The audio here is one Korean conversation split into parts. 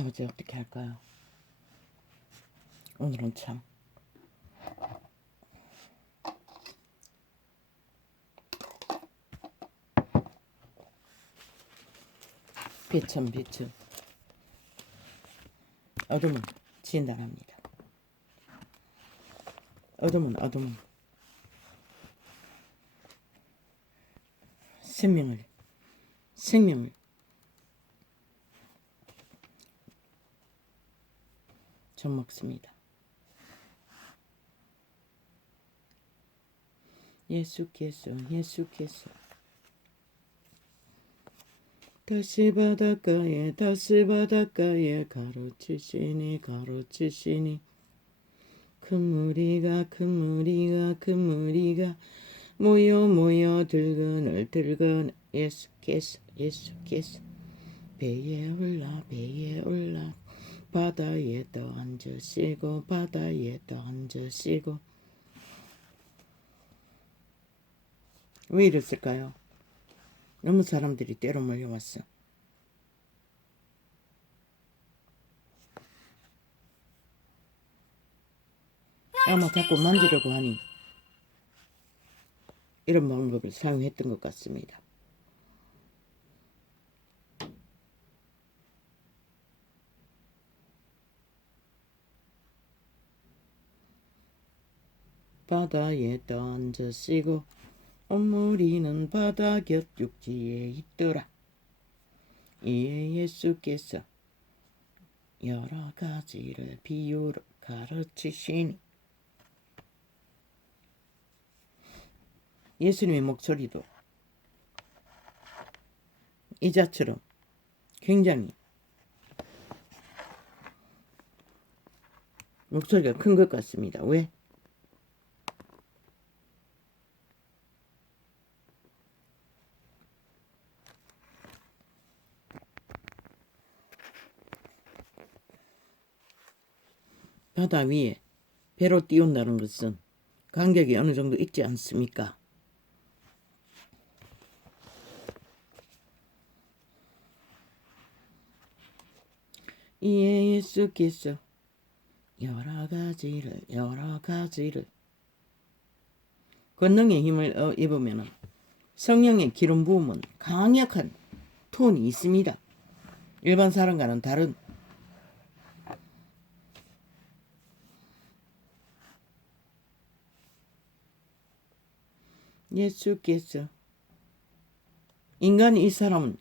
아버지 어떻게 할까요? 오늘은 참 빛은 어둠은 진단합니다. 어둠은 생명을 젖먹습니다. 예수께서 다시 바닷가에 가로치시니 큰 무리가 모여 들거늘 예수께서 배에 올라 바다에 떠 앉으시고 왜 이랬을까요? 너무 사람들이 때로 몰려왔어. 아마 자꾸 만지려고 하니 이런 방법을 사용했던 것 같습니다. 바다에 떠 앉으시고 온무리는 바다 곁 육지에 있더라. 이에 예수께서 여러 가지를 비유로 가르치시니 예수님의 목소리도 이자처럼 굉장히 목소리가 큰 것 같습니다. 왜? 바다 위에 배로 띄운다는 것은 간격이 어느 정도 있지 않습니까? 이에 예수께서 여러 가지를 권능의 힘을 입으면 성령의 기름 부음은 강력한 톤이 있습니다. 일반 사람과는 다른 예수께서 인간 이 사람은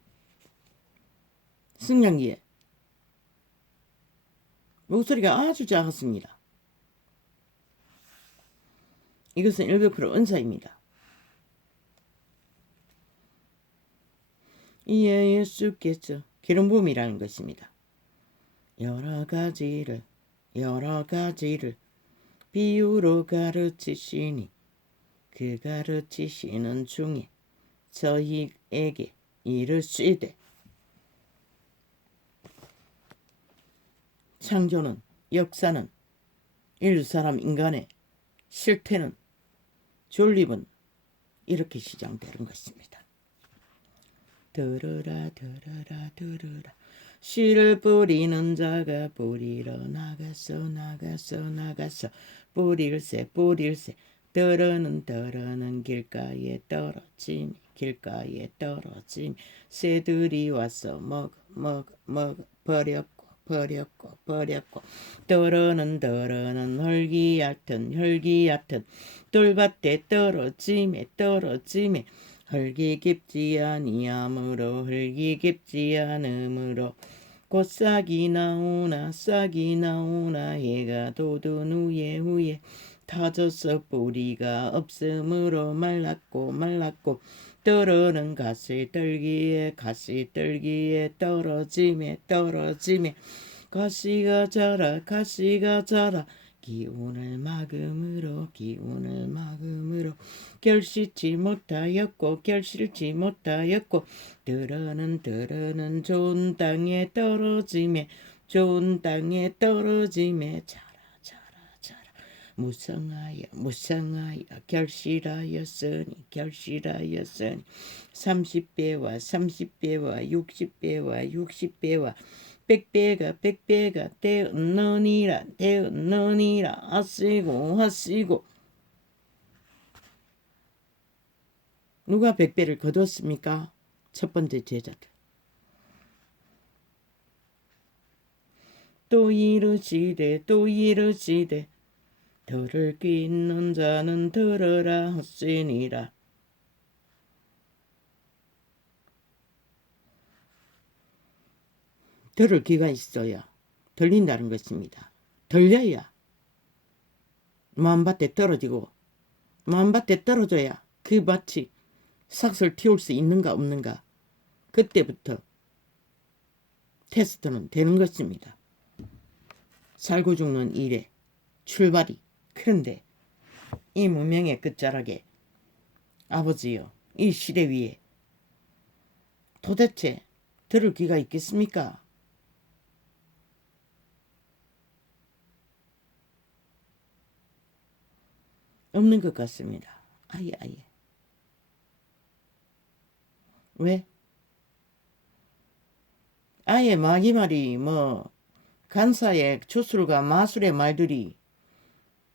승냥기에 목소리가 아주 작았습니다. 이것은 100% 은사입니다. 이에 예수께서 기름 부음이라는 것입니다. 여러 가지를 비유로 가르치시니 그 가르치시는 중에 저희에게 이르시되 창조는 역사는 일사람 인간의 실태는 존립은 이렇게 시작되는 것입니다. 들으라 씨를 뿌리는 자가 뿌리러 나가서 뿌릴새 들으는 길가에 떨어짐 새들이 와서 먹어 버렸고 들으는 흙이 얕은 돌밭에 떨어짐에 흙이 깊지 않으므로 곧 싹이 나오나 해가 돋은 후에 타져서 뿌리가 없으므로 말랐고 들으는 가시떨기에 떨어짐에 가시가 자라 기운을 막음으로 결실치 못하였고 들으는 좋은 땅에 떨어짐에 자라 무성하여 결실하였으니 30배와 60배와 백배가 되었느니라 하시고 누가 백배를 거뒀습니까? 첫 번째 제자들. 또 이르시되 들을 귀 있는 자는 들으라 하시니라. 들을 귀가 있어야 들린다는 것입니다. 들려야 마음밭에 떨어지고 마음밭에 떨어져야 그 밭이 삭을 틔울 수 있는가 없는가 그때부터 테스트는 되는 것입니다. 살고 죽는 일의 출발이. 그런데 이 문명의 끝자락에 아버지여 이 시대 위에 도대체 들을 귀가 있겠습니까? 없는 것 같습니다. 아예. 왜? 아예 마귀말이 간사의 주술과 마술의 말들이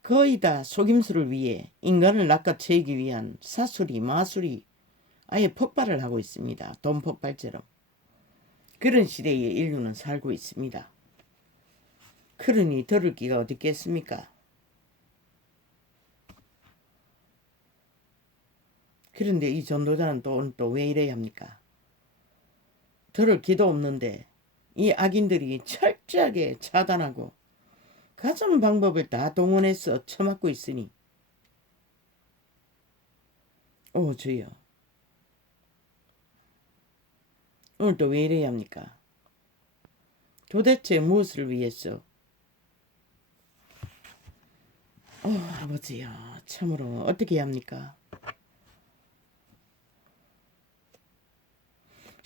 거의 다 속임수를 위해 인간을 낚아채기 위한 사술이 마술이 아예 폭발을 하고 있습니다. 돈 폭발처럼. 그런 시대에 인류는 살고 있습니다. 그러니 들을 귀가 어디 있겠습니까? 그런데 이 전도자는 또 왜 이래야 합니까? 들을 귀도 없는데 이 악인들이 철저하게 차단하고 가진 방법을 다 동원해서 처맞고 있으니 오 주여 오늘 또 왜 이래야 합니까? 도대체 무엇을 위해서? 아버지요 참으로 어떻게 해야 합니까?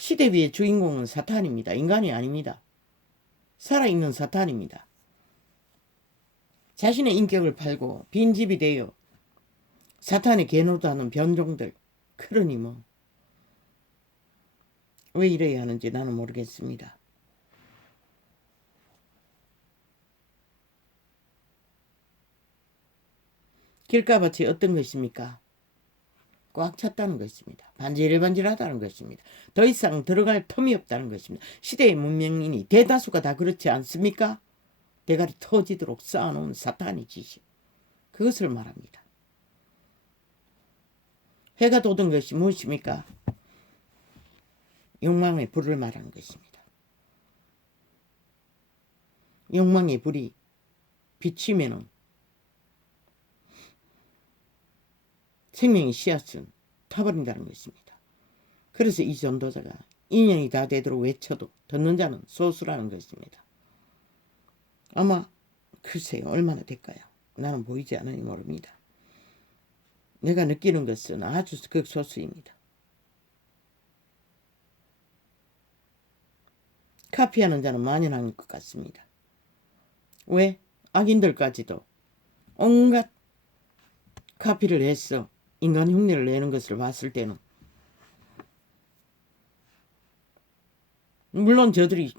시대 위의 주인공은 사탄입니다. 인간이 아닙니다. 살아있는 사탄입니다. 자신의 인격을 팔고 빈집이 되어 사탄의 개노도하는 변종들. 그러니 왜 이래야 하는지 나는 모르겠습니다. 길가밭이 어떤 것입니까? 꽉 찼다는 것입니다. 반질반질하다는 것입니다. 더 이상 들어갈 틈이 없다는 것입니다. 시대의 문명인이 대다수가 다 그렇지 않습니까? 대가리 터지도록 쌓아놓은 사탄의 지식. 그것을 말합니다. 해가 돋은 것이 무엇입니까? 욕망의 불을 말하는 것입니다. 욕망의 불이 비치면은 생명의 씨앗은 타버린다는 것입니다. 그래서 이 전도자가 인연이 다 되도록 외쳐도 듣는 자는 소수라는 것입니다. 아마 글쎄요 얼마나 될까요? 나는 보이지 않으니 모릅니다. 내가 느끼는 것은 아주 극소수입니다. 카피하는 자는 만연한 것 같습니다. 왜? 악인들까지도 온갖 카피를 해서 인간 흉내를 내는 것을 봤을 때는 물론 저들이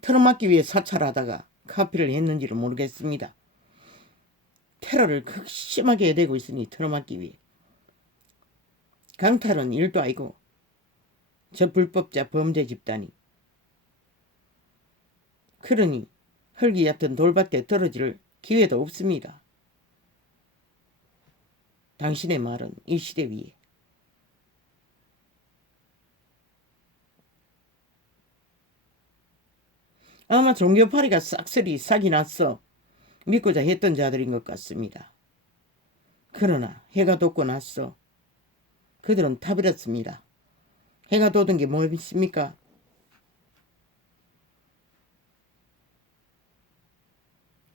틀어막기 위해 사찰하다가 카피를 했는지를 모르겠습니다. 테러를 극심하게 해대고 있으니 틀어막기 위해. 강탈은 일도 아니고 저 불법자 범죄 집단이. 그러니 흙이 얕은 돌밭에 떨어질 기회도 없습니다. 당신의 말은 이 시대 위에 아마 종교파리가 싹쓸이 싹이 났어 믿고자 했던 자들인 것 같습니다. 그러나 해가 돋고 났어 그들은 타버렸습니다. 해가 돋은 게 뭐입니까?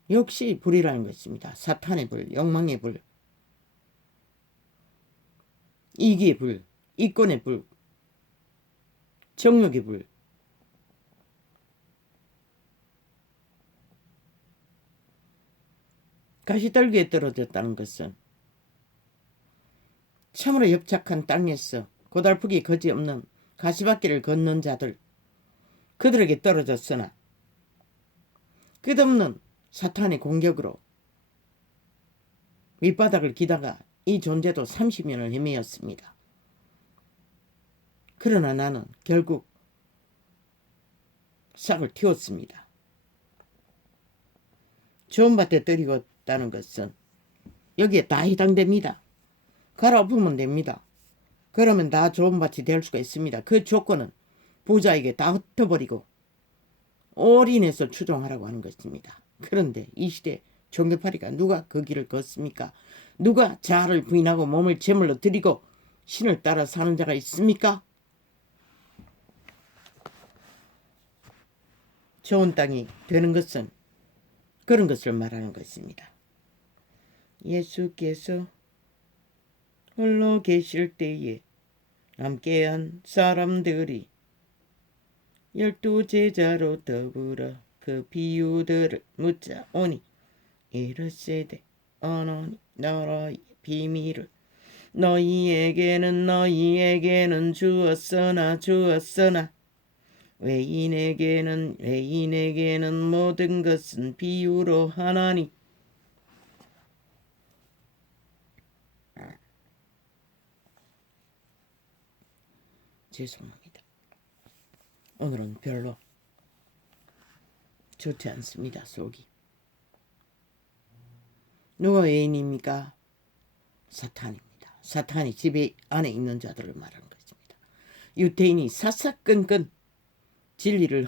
역시 불이라는 것입니다. 사탄의 불, 욕망의 불, 이기의 불, 이권의 불, 정욕의 불. 가시떨기에 떨어졌다는 것은 참으로 협착한 땅에서 고달프기 거지없는 가시밭길을 걷는 자들, 그들에게 떨어졌으나 끝없는 사탄의 공격으로 밑바닥을 기다가 이 존재도 30년을 헤매었습니다. 그러나 나는 결국 싹을 틔웠습니다. 좋은 밭에 들이었다는 것은 여기에 다 해당됩니다. 갈아엎으면 됩니다. 그러면 다 좋은 밭이 될 수가 있습니다. 그 조건은 부자에게 다 흩어버리고 올인해서 추종하라고 하는 것입니다. 그런데 이 시대 종교파리가 누가 그 길을 걷습니까? 누가 자아를 부인하고 몸을 제물로 드리고 신을 따라 사는 자가 있습니까? 좋은 땅이 되는 것은 그런 것을 말하는 것입니다. 예수께서 홀로 계실 때에 함께한 사람들이 12 제자로 더불어 그 비유들을 묻자오니 이르시되 어머니 나라의 비밀을 너희에게는 주었으나 외인에게는 모든 것은 비유로 하나니 죄송합니다. 오늘은 별로 좋지 않습니다. 속이. 누가 외인입니까? 사탄입니다. 사탄이 집에 안에 있는 자들을 말하는 것입니다. 유태인이 사사건건 진리를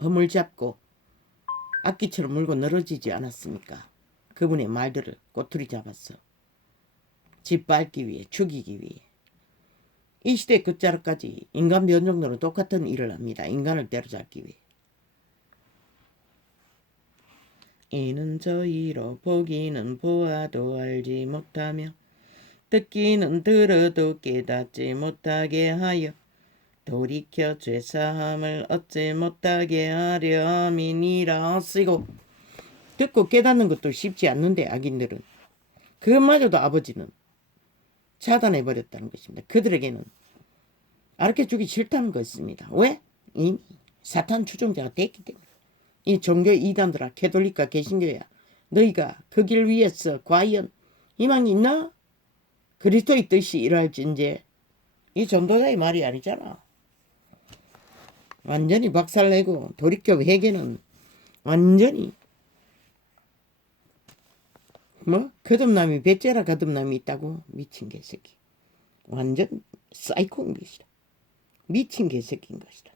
허물잡고 악기처럼 물고 늘어지지 않았습니까? 그분의 말들을 꼬투리 잡았어. 짓밟기 위해, 죽이기 위해. 이 시대 끝자락까지 인간 변종으로 똑같은 일을 합니다. 인간을 때려잡기 위해. 이는 저희로 보기는 보아도 알지 못하며 듣기는 들어도 깨닫지 못하게 하여 돌이켜 죄사함을 얻지 못하게 하려 함이니라. 쓰고 듣고 깨닫는 것도 쉽지 않는데 악인들은 그것마저도 아버지는 차단해버렸다는 것입니다. 그들에게는 알려주기 싫다는 것입니다. 왜? 이미 사탄 추종자가 됐기 때문에. 이 종교 이단들아, 캐톨릭과 개신교야, 너희가 그 길 위에서 과연 희망이 있나? 그리스도의 뜻이 일할진제. 이 전도자의 말이 아니잖아. 완전히 박살내고 돌이켜 회개는 완전히 거듭남이 배째라 거듭남이 있다고? 미친 개새끼. 완전 사이코인 것이다. 미친 개새끼인 것이다.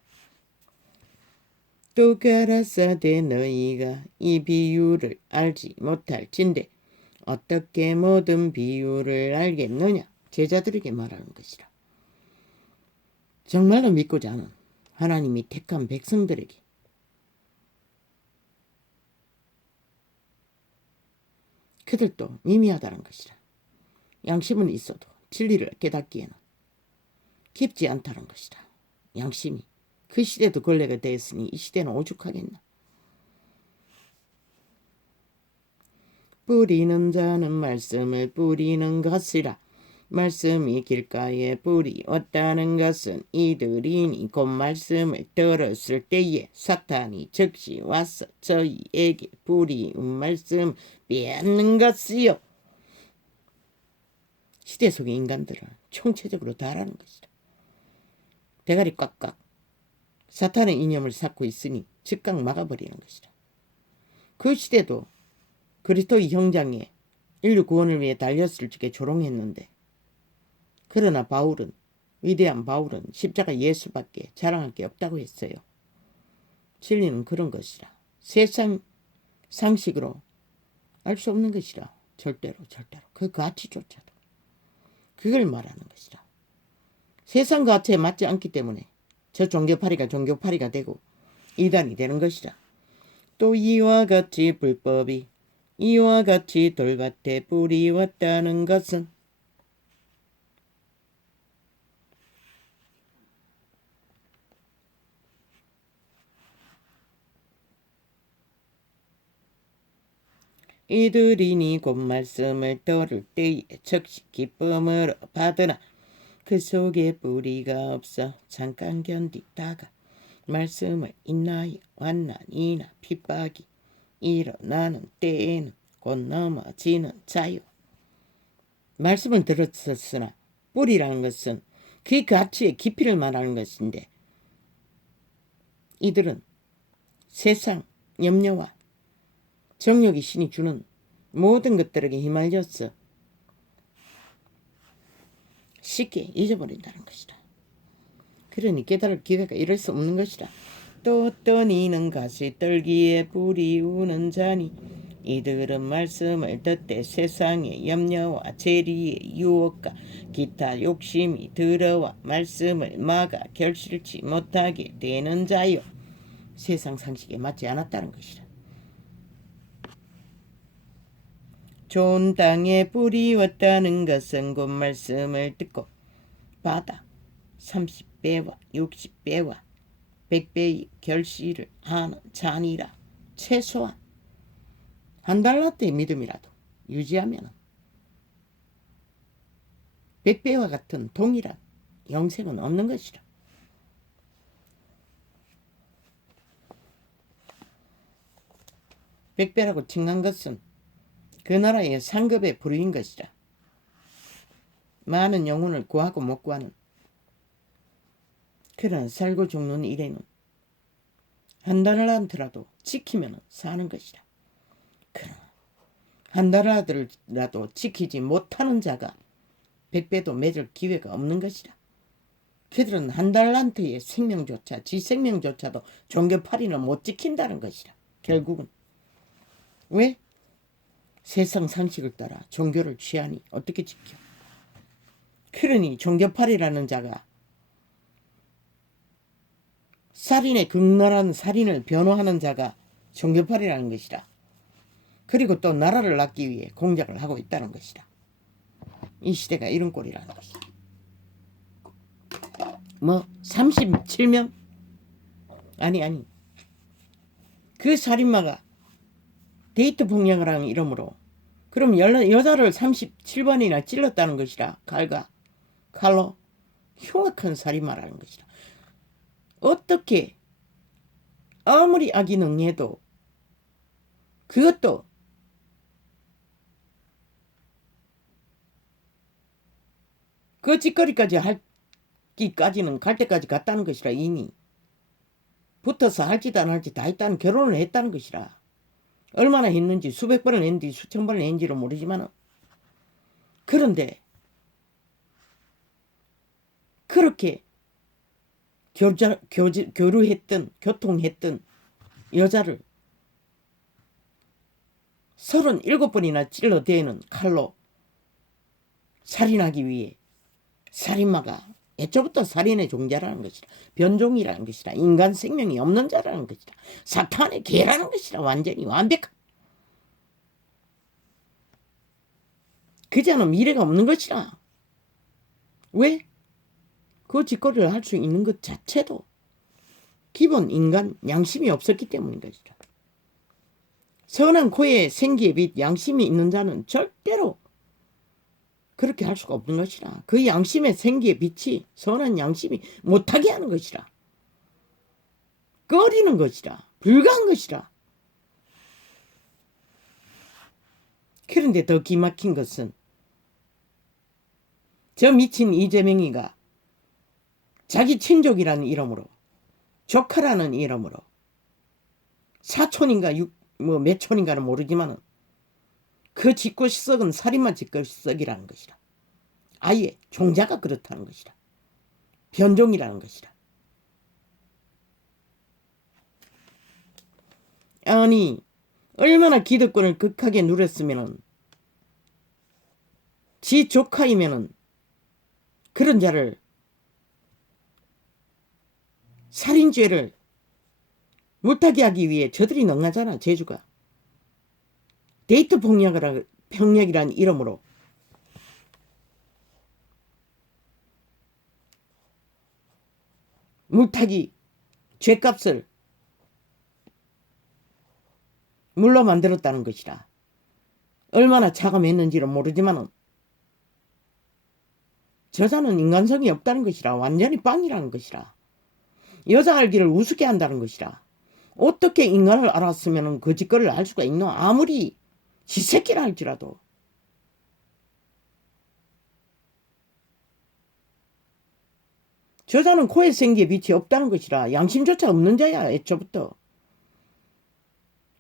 또 가라사대 너희가 이 비유를 알지 못할진대 어떻게 모든 비유를 알겠느냐? 제자들에게 말하는 것이라. 정말로 믿고자 하는 하나님이 택한 백성들에게 그들도 미미하다는 것이라. 양심은 있어도 진리를 깨닫기에는 깊지 않다는 것이라. 양심이 그 시대도 걸레가 되었으니 이 시대는 오죽하겠나. 뿌리는 자는 말씀을 뿌리는 것이라. 말씀이 길가에 뿌리 왔다는 것은 이들이니 곧 말씀을 들었을 때에 사탄이 즉시 와서 저희에게 뿌리운 말씀 빼앗는 것이요. 시대 속의 인간들은 총체적으로 다라는 것이다. 대가리 꽉꽉 사탄의 이념을 쌓고 있으니 즉각 막아버리는 것이다. 그 시대도 그리스도의 형장에 인류 구원을 위해 달렸을 적에 조롱했는데, 그러나 바울은, 위대한 바울은 십자가 예수밖에 자랑할 게 없다고 했어요. 진리는 그런 것이라. 세상 상식으로 알 수 없는 것이라. 절대로. 그 가치조차도. 그걸 말하는 것이라. 세상 가치에 맞지 않기 때문에 저 종교파리가 되고 이단이 되는 것이라. 또 이와 같이 불법이 이와 같이 돌밭에 뿌리 왔다는 것은 이들이니 곧 말씀을 들을 때에 즉시 기쁨으로 받으나 그 속에 뿌리가 없어 잠깐 견디다가 말씀을 인하여 환난이나 핍박이 일어나는 때에는 곧 넘어지는 자요. 말씀을 들었으나 뿌리라는 것은 그 가치의 깊이를 말하는 것인데 이들은 세상 염려와 정욕이 신이 주는 모든 것들에게 휘말렸어 쉽게 잊어버린다는 것이다. 그러니 깨달을 기회가 이럴 수 없는 것이다. 또 떠니는 가시 떨기에 불이 우는 자니 이들은 말씀을 듣되 세상의 염려와 재리의 유혹과 기타 욕심이 들어와 말씀을 막아 결실치 못하게 되는 자요. 세상 상식에 맞지 않았다는 것이다. 좋은 땅에 뿌리 왔다는 것은 곧 말씀을 듣고 받아 30배와 60배와 100배의 결실을 하는 자니라. 최소한 한 달러대의 믿음이라도 유지하면 100배와 같은 동일한 영생은 없는 것이라. 백배라고 칭한 것은 그 나라의 상급에 부르인 것이라. 많은 영혼을 구하고 못 구하는 그런 살고 죽는 일에는 한 달러라도 지키면 사는 것이라. 그러나 한 달러라도 지키지 못하는 자가 100배도 맺을 기회가 없는 것이라. 그들은 한 달란트의 생명조차 지 생명조차도 종교팔이는 못 지킨다는 것이라. 결국은 왜? 세상 상식을 따라 종교를 취하니 어떻게 지켜? 그러니 종교팔이라는 자가 살인의 극렬한 살인을 변호하는 자가 종교팔이라는 것이라. 그리고 또 나라를 낳기 위해 공작을 하고 있다는 것이라. 이 시대가 이런 꼴이라는 것이다. 37명? 아니 그 살인마가 데이트 폭력을 하는 이름으로 그럼 여자를 37번이나 찔렀다는 것이라. 칼로 흉악한 살인마라는 것이라. 어떻게 아무리 악의능해도 그것도 그 짓거리까지 할기까지는 갈 때까지 갔다는 것이라. 이미 붙어서 할지도 안 할지 다 했다는 결혼을 했다는 것이라. 얼마나 했는지 수백 번을 했는지 수천 번을 했는지를 모르지만 그런데 그렇게 교통했던 여자를 37번이나 찔러대는 칼로 살인하기 위해 살인마가 애초부터 살인의 종자라는 것이라. 변종이라는 것이라. 인간 생명이 없는 자라는 것이라. 사탄의 개라는 것이라. 완전히 완벽한. 그 자는 미래가 없는 것이라. 왜? 그 짓거리를 할 수 있는 것 자체도 기본 인간 양심이 없었기 때문인 것이라. 선한 코에 생기의 빛 양심이 있는 자는 절대로 그렇게 할 수가 없는 것이라. 그 양심의 생기의 빛이 선한 양심이 못하게 하는 것이라. 꺼리는 것이라. 불가한 것이라. 그런데 더 기막힌 것은 저 미친 이재명이가 자기 친족이라는 이름으로 조카라는 이름으로 사촌인가 몇 촌인가는 모르지만 그 짓고썩은 살인마 짓고썩이라는 것이라. 아예 종자가 그렇다는 것이라. 변종이라는 것이라. 아니 얼마나 기득권을 극하게 누렸으면 지 조카이면은 그런 자를 살인죄를 물타기 하기 위해 저들이 능하잖아. 제주가 데이트 폭력이란 이름으로 물타기 죄값을 물로 만들었다는 것이라. 얼마나 자감했는지는 모르지만 저자는 인간성이 없다는 것이라. 완전히 빵이라는 것이라. 여자 알기를 우습게 한다는 것이라. 어떻게 인간을 알았으면 그 짓거리를 알 수가 있노? 아무리 지새끼라 할지라도. 저자는 코에 생기에 빛이 없다는 것이라 양심조차 없는 자야. 애초부터.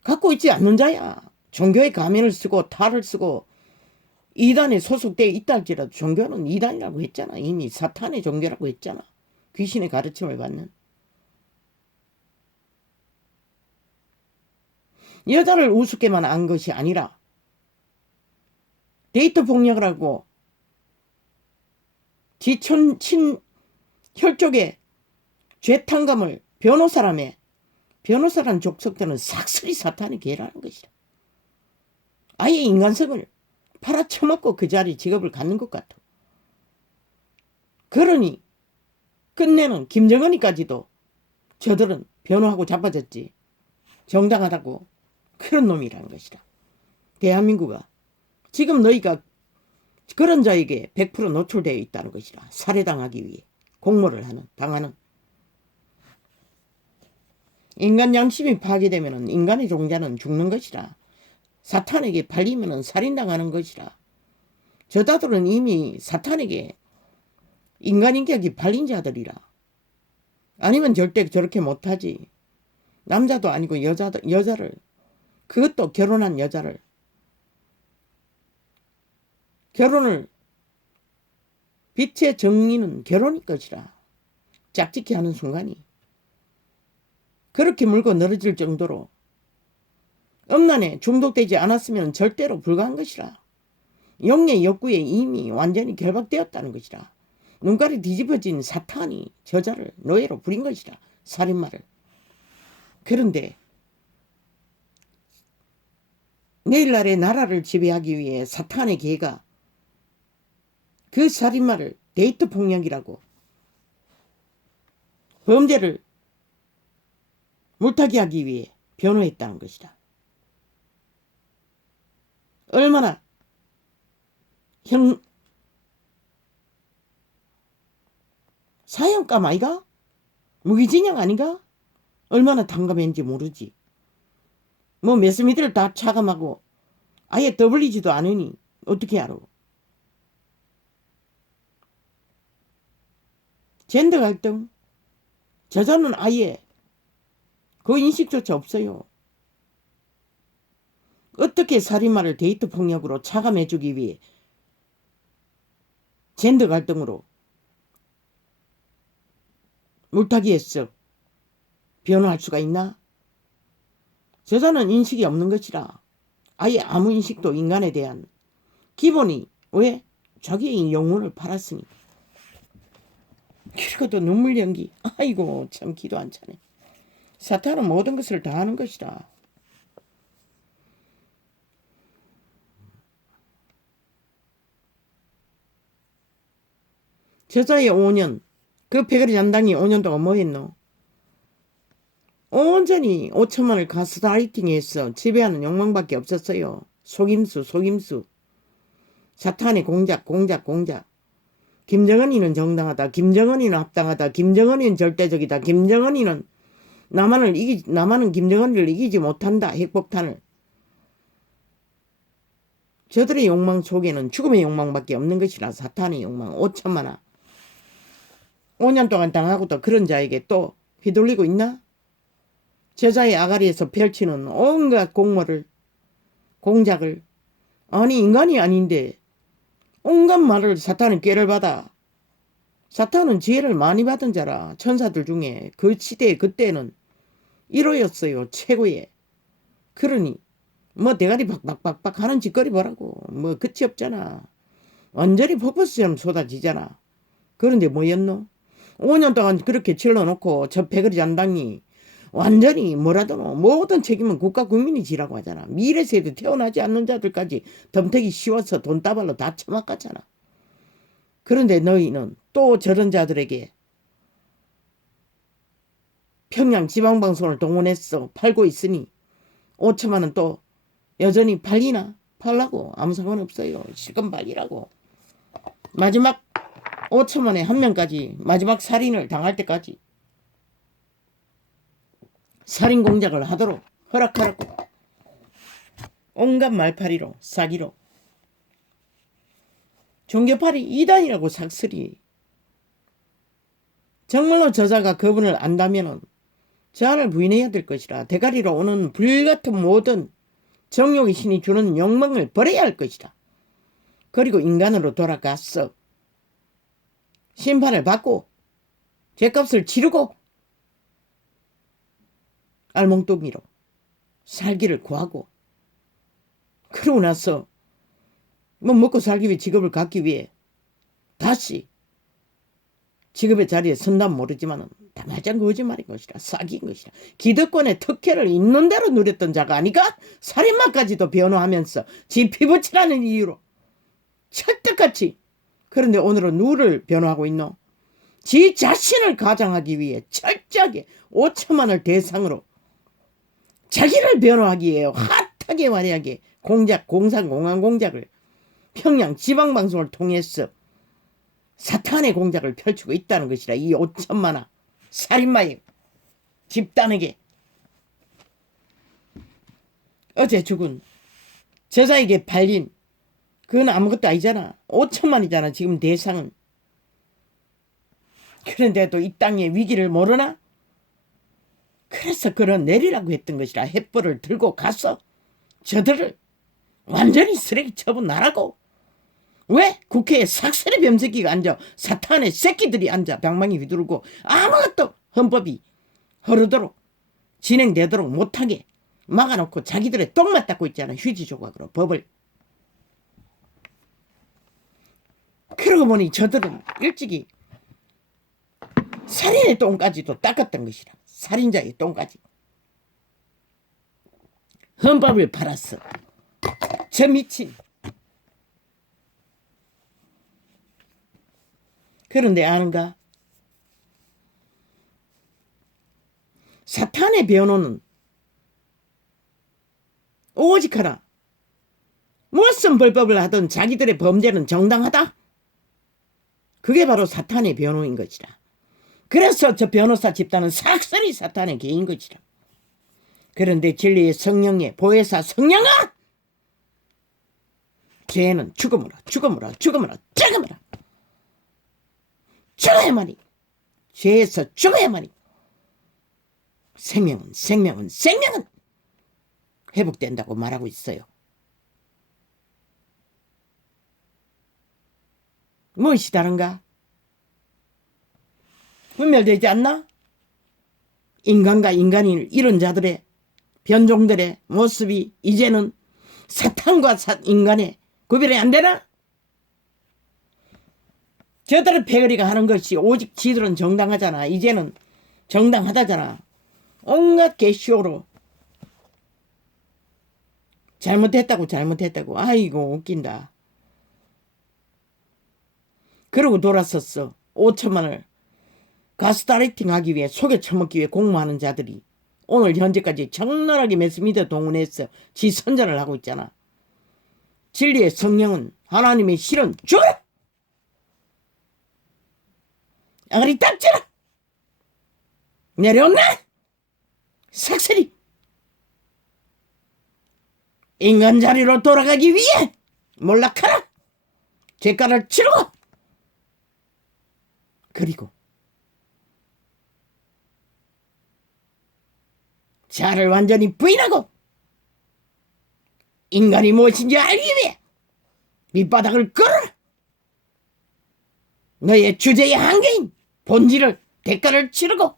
갖고 있지 않는 자야. 종교의 가면을 쓰고 탈을 쓰고 이단에 소속되어 있다 할지라도 종교는 이단이라고 했잖아. 이미 사탄의 종교라고 했잖아. 귀신의 가르침을 받는. 여자를 우습게만 안 것이 아니라 데이트 폭력을 하고 혈족의 죄탕감을 변호사라는 족속들은 삭슬이 사탄의 개라는 것이다. 아예 인간성을 팔아쳐먹고 그 자리 직업을 갖는 것 같아. 그러니 끝내는 김정은이까지도 저들은 변호하고 자빠졌지. 정당하다고. 그런 놈이라는 것이다. 대한민국아 지금 너희가 그런 자에게 100% 노출되어 있다는 것이다. 살해당하기 위해 공모를 당하는. 인간 양심이 파괴되면 인간의 종자는 죽는 것이라. 사탄에게 팔리면 살인당하는 것이라. 저자들은 이미 사탄에게 인간인격이 팔린 자들이라. 아니면 절대 저렇게 못하지. 남자도 아니고 여자를, 그것도 결혼한 여자를, 결혼을, 빛의 정리는 결혼일 것이라. 짝짓기 하는 순간이 그렇게 물고 늘어질 정도로 음란에 중독되지 않았으면 절대로 불가한 것이라. 영의 욕구에 이미 완전히 결박되었다는 것이라. 눈깔이 뒤집어진 사탄이 저자를 노예로 부린 것이라. 살인마를. 그런데 내일날의 나라를 지배하기 위해 사탄의 개가 그 살인마를 데이트 폭력이라고 범죄를 물타기 하기 위해 변호했다는 것이다. 얼마나 사형감 아이가? 무기징역 아닌가? 얼마나 당감했는지 모르지. 뭐 메스미들 다 차감하고 아예 떠벌리지도 않으니 어떻게 알아. 젠더 갈등. 저자는 아예 그 인식조차 없어요. 어떻게 살인마를 데이트 폭력으로 차감해주기 위해 젠더 갈등으로 물타기했어. 변호할 수가 있나? 저자는 인식이 없는 것이라. 아예 아무 인식도 인간에 대한 기본이 왜? 자기의 영혼을 팔았으니. 그리고도 눈물 연기. 아이고 참 기도 안 차네. 사탄은 모든 것을 다 하는 것이라. 저자의 5년 그 패거리 잔당이 5년 동안 뭐 했노? 온전히 5천만을 가스라이팅해서 지배하는 욕망밖에 없었어요. 속임수. 사탄의 공작. 김정은이는 정당하다. 김정은이는 합당하다. 김정은이는 절대적이다. 김정은이는 남한은 김정은이를 이기지 못한다. 핵폭탄을. 저들의 욕망 속에는 죽음의 욕망밖에 없는 것이라. 사탄의 욕망 5천만원. 5년 동안 당하고도 그런 자에게 또 휘둘리고 있나? 저자의 아가리에서 펼치는 온갖 공모를, 공작을. 아니 인간이 아닌데 온갖 말을 사탄은 꾀를 받아. 사탄은 지혜를 많이 받은 자라. 천사들 중에 그 시대에 그때는 1호였어요. 최고의. 그러니 뭐 대가리 박박박박 하는 짓거리 보라고. 뭐 끝이 없잖아. 완전히 폭포수처럼 쏟아지잖아. 그런데 뭐였노? 5년 동안 그렇게 질러놓고 저 패거리 잔당이 완전히 뭐라도 모든 책임은 국가 국민이 지라고 하잖아. 미래세대 태어나지 않는 자들까지 덤태기 씌워서 돈다발로 다 처막았잖아. 그런데 너희는 또 저런 자들에게 평양 지방방송을 동원해서 팔고 있으니 5천만 원 또 여전히 팔리나? 팔라고 아무 상관없어요. 실컷 팔리라고. 마지막 5천만에 한 명까지 마지막 살인을 당할 때까지 살인 공작을 하도록 허락하라고. 온갖 말파리로 사기로 종교팔이 이단이라고 삭슬이. 정말로 저자가 그분을 안다면은 저를 부인해야 될 것이라. 대가리로 오는 불같은 모든 정욕의 신이 주는 욕망을 버려야 할 것이다. 그리고 인간으로 돌아가서 심판을 받고 죄값을 치르고 알몽둥이로 살기를 구하고, 그러고 나서 뭐 먹고 살기 위해 직업을 갖기 위해 다시 직업의 자리에 선다면 모르지만 다 말짱 거짓말인 것이라. 사기인 것이라. 기득권의 특혜를 있는 대로 누렸던 자가 아니까 살인마까지도 변호하면서 지 피부치라는 이유로 찰떡같이. 그런데 오늘은 누구를 변호하고 있노? 지 자신을 가장하기 위해 철저하게 5천만을 대상으로 자기를 변호하기 위해 핫하게 화려하게 공작, 공상, 공항 공작을 평양 지방방송을 통해서 사탄의 공작을 펼치고 있다는 것이라. 이 5천만화 살인마의 집단에게. 어제 죽은 저자에게 팔린 그건 아무것도 아니잖아. 5천만이잖아 지금 대상은. 그런데도 이 땅의 위기를 모르나? 그래서 그런 내리라고 했던 것이라. 횃불을 들고 가서 저들을 완전히 쓰레기 처분하라고. 왜? 국회에 삭슬의 변색기가 앉아 사탄의 새끼들이 앉아 방망이 휘두르고 아무것도 헌법이 흐르도록 진행되도록 못하게 막아놓고 자기들의 똥만 닦고 있잖아. 휴지 조각으로 법을. 그러고 보니 저들은 일찍이 살인의 똥까지도 닦았던 것이라. 살인자의 똥까지. 헌법을 팔았어. 저 미친. 그런데 아는가? 사탄의 변호는 오직 하나. 무슨 불법을 하든 자기들의 범죄는 정당하다. 그게 바로 사탄의 변호인 것이라. 그래서 저 변호사 집단은 삭슬이 사탄의 개인 것이라. 그런데 진리의 성령의 보혜사 성령아! 죄는 죽음으로 죽음으로 죽음으로 죽음으로 죽어야만이. 죄에서 죽어야만이. 생명은 회복된다고 말하고 있어요. 무엇이 다른가? 분별되지 않나? 인간과 인간을 잃은 자들의 변종들의 모습이 이제는 사탄과 인간의 구별이 안 되나? 저들의 패거리가 하는 것이 오직 지들은 정당하잖아. 이제는 정당하다잖아. 온갖 개쇼로 잘못했다고. 아이고 웃긴다. 그러고 돌아섰어. 5천만을 가스라이팅 하기 위해 속여 처먹기 위해 공모하는 자들이 오늘 현재까지 적나라하게 매스미디어 동원해서 지 선전을 하고 있잖아. 진리의 성령은 하나님의 실은 죽어라! 아가리 딱지라! 내려온나? 삭슬이! 인간 자리로 돌아가기 위해 몰락하라! 죄가를 치르고! 그리고 자를 완전히 부인하고 인간이 무엇인지 알기 위해 밑바닥을 끌어라. 너의 주제의 한계인 본질을 대가를 치르고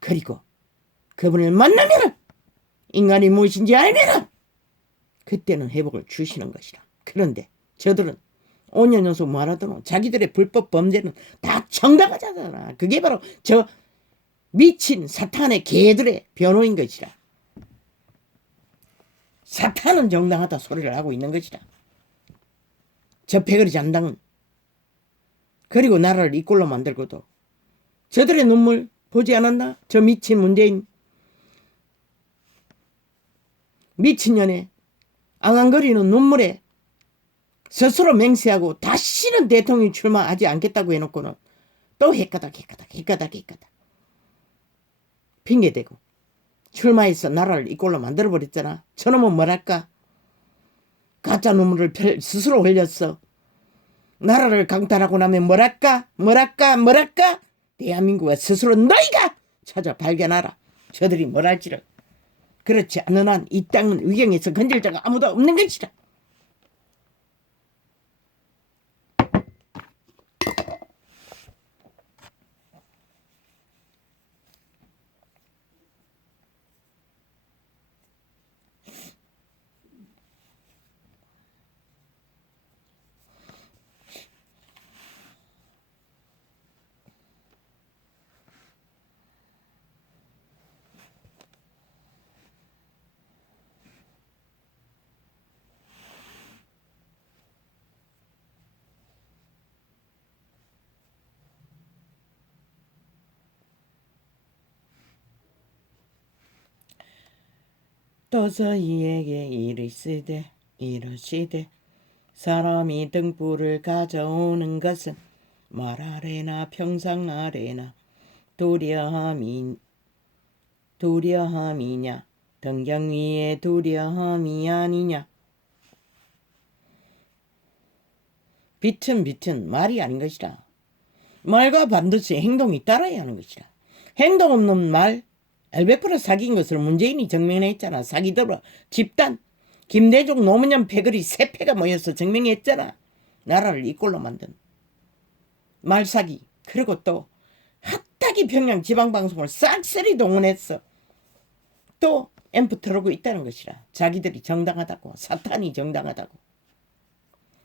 그리고 그분을 만나면 인간이 무엇인지 알면 그때는 회복을 주시는 것이라. 그런데 저들은 5년 연속 말하더니 자기들의 불법 범죄는 다 정당하잖아. 그게 바로 저 미친 사탄의 개들의 변호인 것이라. 사탄은 정당하다 소리를 하고 있는 것이라. 저 패거리 잔당은. 그리고 나라를 이 꼴로 만들고도 저들의 눈물 보지 않았나? 저 미친 문재인 미친년의 앙앙거리는 눈물에 스스로 맹세하고 다시는 대통령 출마하지 않겠다고 해놓고는 또 헷가닥. 핑계대고 출마해서 나라를 이꼴로 만들어버렸잖아. 저놈은 뭐랄까? 가짜 눈물을 스스로 흘렸어. 나라를 강탈하고 나면 뭐랄까? 대한민국은 스스로 너희가 찾아 발견하라. 저들이 뭘 할지를. 그렇지 않는 한 이 땅은 위경에서 건질 자가 아무도 없는 것이라. 도저히에게 이르시되 사람이 등불을 가져오는 것은 말 아래나 평상 아래나 두려함이냐 등경 위에 두려함이 아니냐. 빛은 말이 아닌 것이라. 말과 반드시 행동이 따라야 하는 것이라. 행동 없는 말, 엘베프로 사기인 것을 문재인이 증명했잖아. 사기들어 집단, 김대중, 노무현, 패거리 세 패가 모여서 증명했잖아. 나라를 이꼴로 만든 말사기. 그리고 또 핫하게 평양 지방방송을 싹쓸이 동원했어. 또 앰프 틀고 있다는 것이라. 자기들이 정당하다고, 사탄이 정당하다고,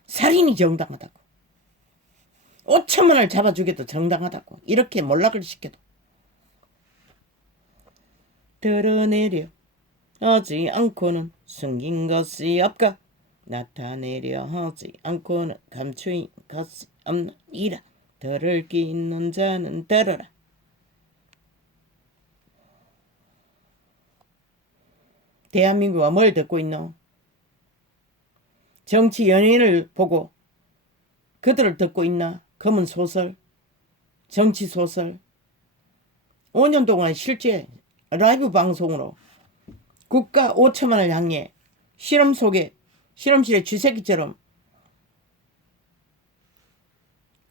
살인이 정당하다고, 5천만 원을 잡아주게도 정당하다고, 이렇게 몰락을 시켜도 드러내려 하지 않고는 숨긴 것이 없가, 나타내려 하지 않고는 감추인 것이 없느니라. 들을 귀 있는 자는 들어라. 대한민국은 뭘 듣고 있노? 정치 연예인을 보고 그들을 듣고 있나? 검은 소설, 정치 소설. 5년 동안 실제 라이브 방송으로 국가 5천만 원을 향해 실험실의 쥐새끼처럼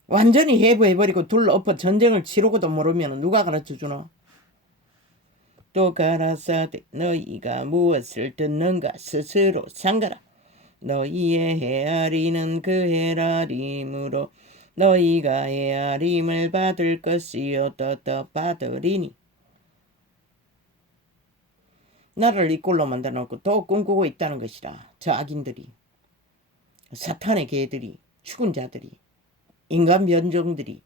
완전히 해부해버리고 둘러엎어 전쟁을 치르고도 모르면 누가 가르쳐주노? 또 가라사대 너희가 무엇을 듣는가 스스로 상가라. 너희의 헤아리는 그 헤아림으로 너희가 헤아림을 받을 것이요 또 받으리니. 나라를 이꼴로 만들어놓고 또 꿈꾸고 있다는 것이라. 저 악인들이, 사탄의 개들이, 죽은 자들이, 인간 변종들이.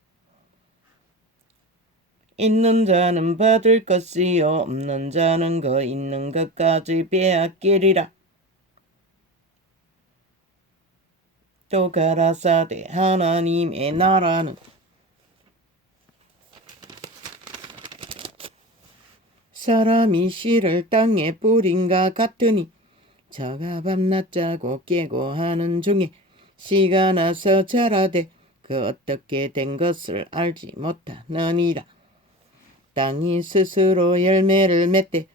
있는 자는 받을 것이요 없는 자는 그 있는 것까지 빼앗기리라. 또 가라사대 하나님의 나라는 사람이 씨를 땅에 뿌린가 같으니 저가 밤낮 자고 깨고 하는 중에 씨가 나서 자라되 그 어떻게 된 것을 알지 못하느니라. 땅이 스스로 열매를 맺되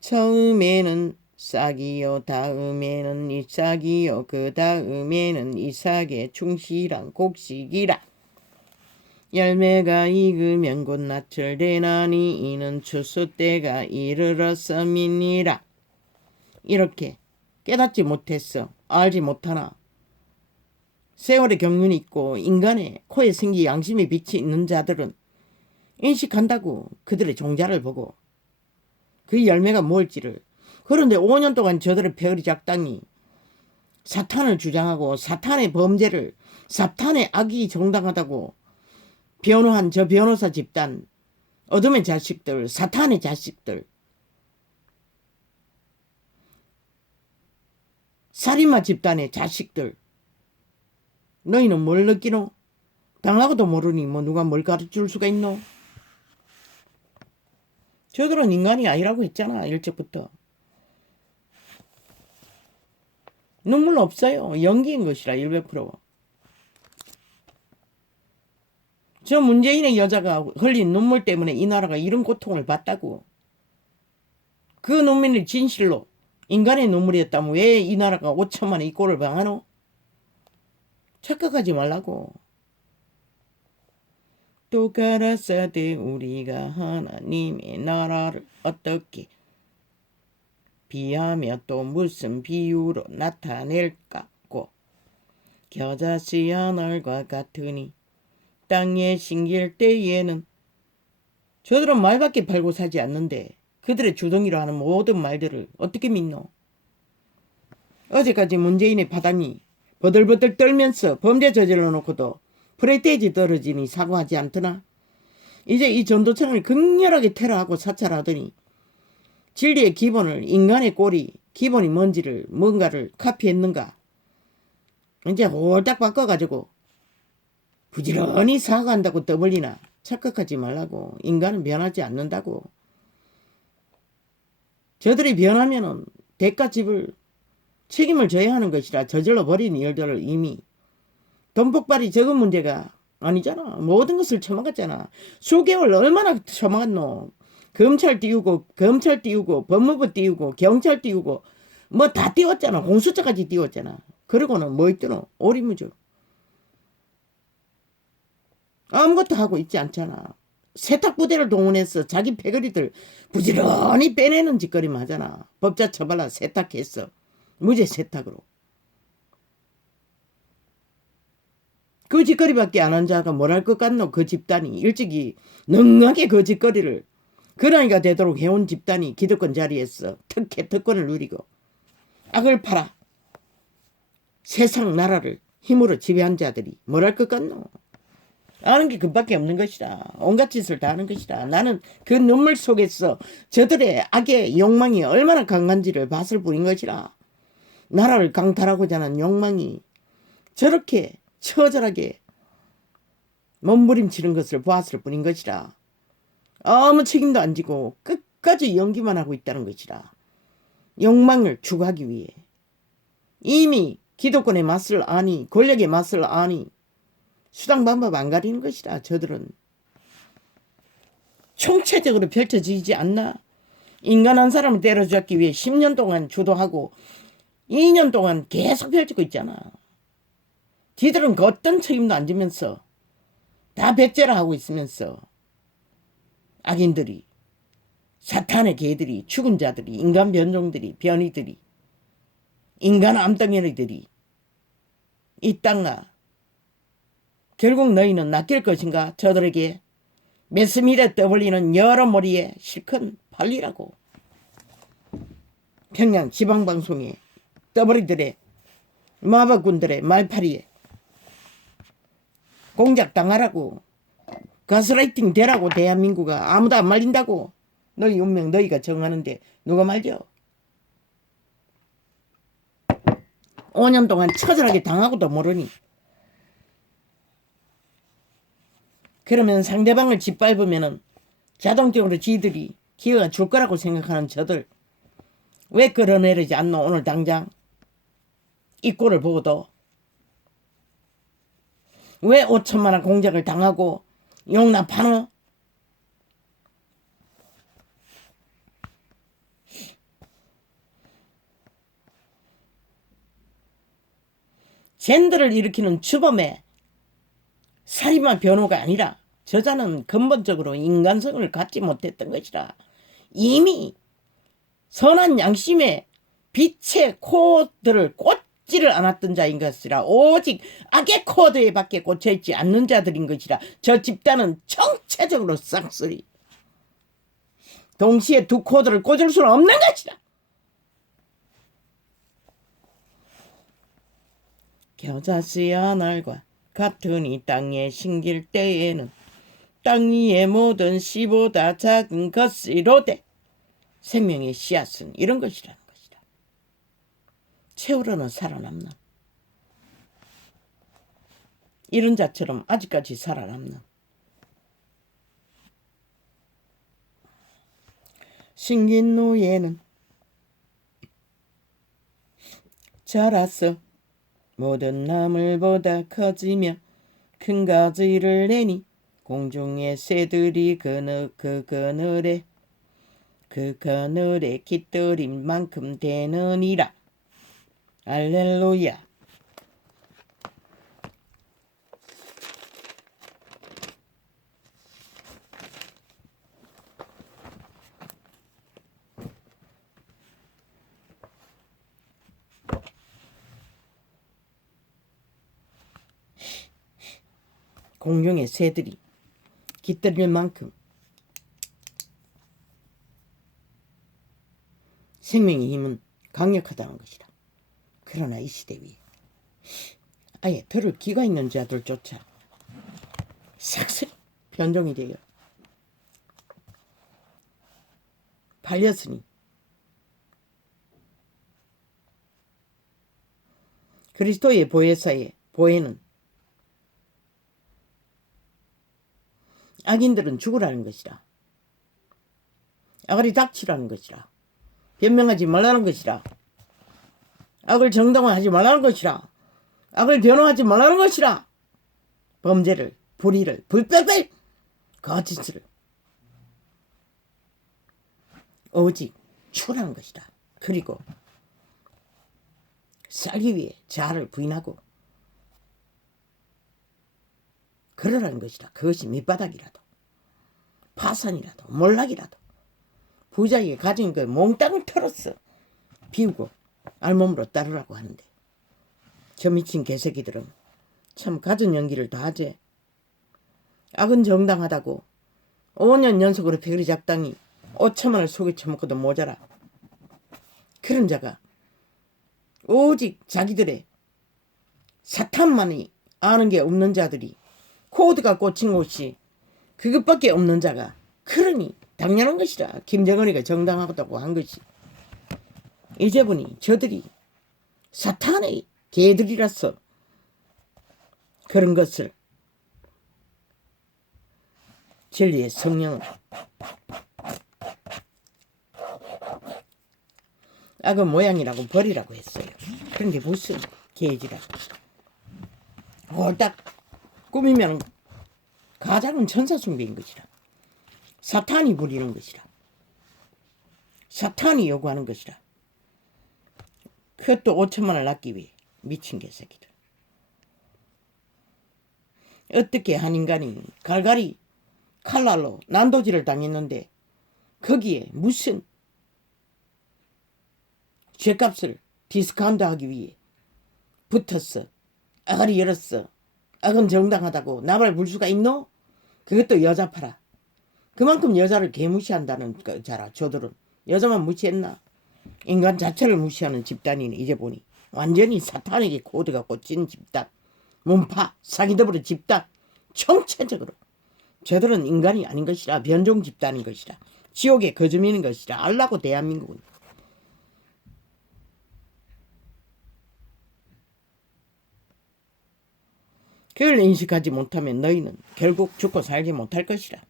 처음에는 싹이요 다음에는 이삭이요 그 다음에는 이삭의 충실한 곡식이라. 열매가 익으면 곧 낯을 대나니 이는 추수 때가 이르렀음이니라. 이렇게 깨닫지 못했어. 알지 못하나 세월의 경륜이 있고 인간의 코에 생기 양심의 빛이 있는 자들은 인식한다고. 그들의 종자를 보고 그 열매가 뭘지를. 그런데 5년 동안 저들의 패거리 작당이 사탄을 주장하고 사탄의 범죄를, 사탄의 악이 정당하다고 변호한 저 변호사 집단, 어둠의 자식들, 사탄의 자식들, 살인마 집단의 자식들. 너희는 뭘 느끼노? 당하고도 모르니 뭐 누가 뭘 가르쳐줄 수가 있노? 저들은 인간이 아니라고 했잖아. 일찍부터. 눈물 없어요. 연기인 것이라 100%. 저 문재인의 여자가 흘린 눈물 때문에 이 나라가 이런 고통을 받다고. 그 눈물이 진실로 인간의 눈물이었다면 왜 이 나라가 5천만에 이 꼴을 당하노? 착각하지 말라고. 또 가라사대 우리가 하나님의 나라를 어떻게 비하며 또 무슨 비유로 나타낼까고. 겨자씨 하늘과 같으니 땅에 심길 때에는. 저들은 말밖에 팔고 사지 않는데 그들의 주둥이로 하는 모든 말들을 어떻게 믿노? 어제까지 문재인의 파당이 버들버들 떨면서 범죄 저질러 놓고도 프레떼지 떨어지니 사과하지 않더나? 이제 이 전도청을 극렬하게 테러하고 사찰하더니 진리의 기본을, 인간의 꼴이 기본이 뭔가를 카피했는가? 이제 홀딱 바꿔가지고 부지런히 사과한다고 떠벌리나? 착각하지 말라고. 인간은 변하지 않는다고. 저들이 변하면은 책임을 져야 하는 것이라 저질러 버린 일들을 이미. 돈 폭발이 적은 문제가 아니잖아. 모든 것을 처먹었잖아. 수개월 얼마나 처먹었노. 검찰 띄우고 법무부 띄우고 경찰 띄우고 뭐 다 띄웠잖아. 공수처까지 띄웠잖아. 그러고는 뭐 있더노? 오리무중. 아무것도 하고 있지 않잖아. 세탁부대를 동원해서 자기 패거리들 부지런히 빼내는 짓거리만 하잖아. 법자 처벌라 세탁했어. 무죄 세탁으로. 그 짓거리밖에 안 한 자가 뭘 할 것 같노? 그 집단이 일찍이 능하게 그 짓거리를 근황이가 되도록 해온 집단이 기득권 자리에서 특권을 누리고 악을 팔아 세상 나라를 힘으로 지배한 자들이 뭘 할 것 같노? 아는 게 그밖에 없는 것이라. 온갖 짓을 다 하는 것이라. 나는 그 눈물 속에서 저들의 악의 욕망이 얼마나 강한지를 봤을 뿐인 것이라. 나라를 강탈하고자 하는 욕망이 저렇게 처절하게 몸부림치는 것을 보았을 뿐인 것이라. 아무 책임도 안 지고 끝까지 연기만 하고 있다는 것이라. 욕망을 추구하기 위해. 이미 기득권의 맛을 아니, 권력의 맛을 아니, 수당 방법 안 가리는 것이라. 저들은 총체적으로 펼쳐지지 않나? 인간 한 사람을 때려잡기 위해 10년 동안 주도하고 2년 동안 계속 펼치고 있잖아. 지들은 그 어떤 책임도 안 지면서 다 백제라 하고 있으면서 악인들이, 사탄의 개들이, 죽은 자들이, 인간 변종들이, 변이들이, 인간 암덩어리들이 이 땅아 결국 너희는 낚일 것인가? 저들에게 메스미래 떠벌리는 여러 머리에 실컷 팔리라고. 평양 지방방송에 떠벌이들의 마법군들의 말파리에 공작 당하라고. 가스라이팅 되라고. 대한민국아 아무도 안 말린다고. 너희 운명 너희가 정하는데 누가 말려? 5년 동안 처절하게 당하고도 모르니. 그러면 상대방을 짓밟으면은 자동적으로 지들이 기회가 줄 거라고 생각하는 저들 왜 끌어내리지 않노? 오늘 당장 이 꼴을 보고도. 왜 5천만 원 공작을 당하고 용납하노? 젠더를 일으키는 주범의 살인마 변호가 아니라 저자는 근본적으로 인간성을 갖지 못했던 것이라. 이미 선한 양심의 빛의 코드를 꽂지를 않았던 자인 것이라. 오직 악의 코드에 밖에 꽂혀있지 않는 자들인 것이라. 저 집단은 총체적으로 쌍쓰리. 동시에 두 코드를 꽂을 수는 없는 것이라. 겨자씨 하늘과 같으니 땅에 심길 때에는 땅 위의 모든 씨보다 작은 것이로되 생명의 씨앗은 이런 것이라는 것이다. 채우러는 살아남는 이런 자처럼 아직까지 살아남는 심긴 노예는 자라서 모든 나물보다 커지며 큰 가지를 내니 공중의 새들이 그 그늘에 그 그늘에 깃들인 만큼 되느니라. 알렐루야. 공중의 새들이 깃들일 만큼 생명의 힘은 강력하다는 것이다. 그러나 이 시대 위에 아예 들을 기가 있는 자들조차 삭슬이 변종이 되어 팔렸으니 그리스도의 보혜사의 보혜는 악인들은 죽으라는 것이라. 악을 닥치라는 것이라. 변명하지 말라는 것이라. 악을 정당화하지 말라는 것이라. 악을 변호하지 말라는 것이라. 범죄를, 불의를, 불법을, 거짓을 오직 추구하는 것이다. 그리고 살기 위해 자아를 부인하고 그러라는 것이다. 그것이 밑바닥이라도 파산이라도 몰락이라도 부자에게 가진 그 몽땅을 털었어 비우고 알몸으로 따르라고 하는데 저 미친 개새끼들은 참 가진 연기를 다 하지. 악은 정당하다고 5년 연속으로 패거리 잡당이 5천만 원을 속에 처먹고도 모자라. 그런 자가 오직 자기들의 사탄만이 아는 게 없는 자들이 코드가 꽂힌 곳이 그것밖에 없는 자가 그러니 당연한 것이라. 김정은이가 정당하다고 한 것이. 이제 보니 저들이 사탄의 개들이라서 그런 것을 진리의 성령은 악의 모양이라고 버리라고 했어요. 그런 게 무슨 개지라고. 홀딱 꾸미면 가장은 천사 숭배인 것이라. 사탄이 부리는 것이라. 사탄이 요구하는 것이라. 그것도 5천만 원을 낳기 위해 미친 개새끼들. 어떻게 한 인간이 갈갈이 칼날로 난도질을 당했는데 거기에 무슨 죄값을 디스카운트 하기 위해 붙었어. 아가리 열었어. 악은 정당하다고 나발 불 수가 있노? 그것도 여자 팔아. 그만큼 여자를 개무시한다는 자라. 저들은 여자만 무시했나? 인간 자체를 무시하는 집단이네. 이제 보니 완전히 사탄에게 코드가 꽂힌 집단. 문파 사기더불어 집단. 총체적으로 저들은 인간이 아닌 것이라. 변종 집단인 것이라. 지옥의 거점인 것이라. 알라고 대한민국은. 그걸 인식하지 못하면 너희는 결국 죽고 살지 못할 것이라.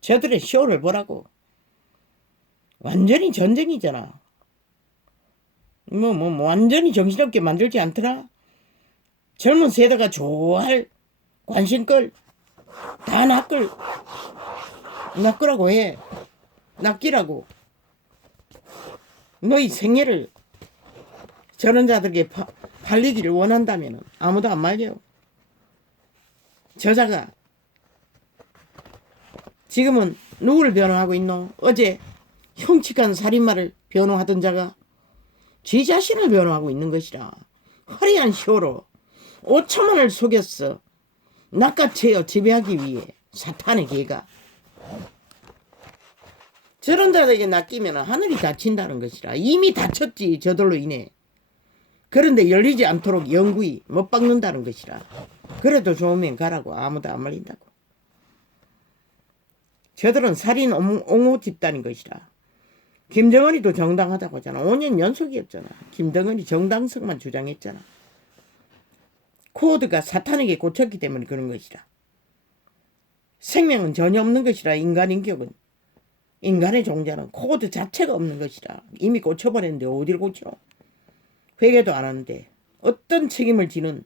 저들의 쇼를 보라고. 완전히 전쟁이잖아. 완전히 정신없게 만들지 않더라. 젊은 세대가 좋아할 관심걸 다 낚으라고 해. 낚이라고. 너희 생애를 저런 자들에게 팔리기를 원한다면 아무도 안 말려. 저자가 지금은 누구를 변호하고 있노? 어제 흉측한 살인마를 변호하던 자가 지 자신을 변호하고 있는 것이라. 화려한 쇼로 5천만 원을 속였어. 낚아채어 지배하기 위해 사탄의 개가. 저런 자들에게 낚이면 하늘이 닫힌다는 것이라. 이미 닫혔지 저들로 인해. 그런데 열리지 않도록 영구히 못 박는다는 것이라. 그래도 좋으면 가라고. 아무도 안 말린다고. 저들은 살인 옹호 집단인 것이라. 김정은이도 정당하다고 하잖아. 5년 연속이었잖아. 김정은이 정당성만 주장했잖아. 코드가 사탄에게 꽂혔기 때문에 그런 것이라. 생명은 전혀 없는 것이라. 인간 인격은. 인간의 종자는 코드 자체가 없는 것이라. 이미 꽂혀버렸는데 어디를 고쳐. 회개도 안 하는데 어떤 책임을 지는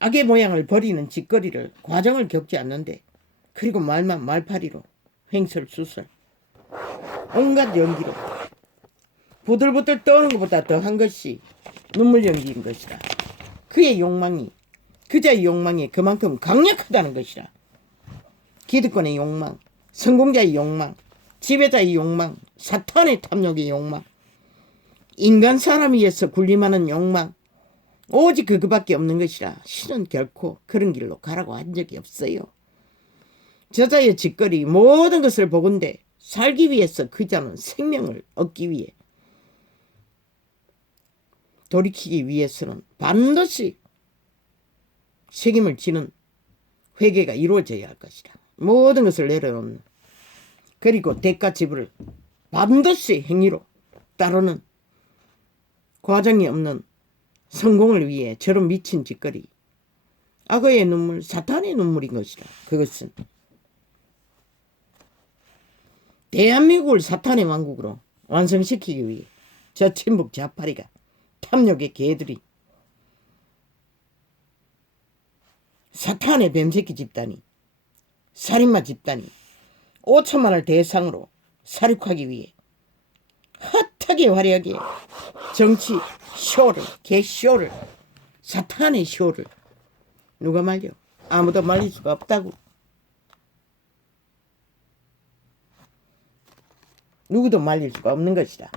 악의 모양을 버리는 짓거리를 과정을 겪지 않는데 그리고 말만 말파리로 횡설수설 온갖 연기로 부들부들 떠는 것보다 더한 것이 눈물 연기인 것이라. 그의 욕망이 그자의 욕망이 그만큼 강력하다는 것이라. 기득권의 욕망, 성공자의 욕망, 지배자의 욕망, 사탄의 탐욕의 욕망, 인간 사람 위에서 군림하는 욕망, 오직 그거밖에 없는 것이라. 신은 결코 그런 길로 가라고 한 적이 없어요. 저자의 짓거리 모든 것을 보건대 살기 위해서 그자는 생명을 얻기 위해 돌이키기 위해서는 반드시 책임을 지는 회개가 이루어져야 할 것이라. 모든 것을 내려놓는 그리고 대가 지불을 반드시 행위로 따르는 과정이 없는 성공을 위해 저런 미친 짓거리 악어의 눈물 사탄의 눈물인 것이라. 그것은 대한민국을 사탄의 왕국으로 완성시키기 위해 저 친북 좌파리가 탐욕의 개들이 사탄의 뱀새끼 집단이 살인마 집단이 5천만을 대상으로 살육하기 위해 핫하게 화려하게 정치 쇼를 개쇼를 사탄의 쇼를 누가 말려? 아무도 말릴 수가 없다고. 누구도 말릴 수가 없는 것이다.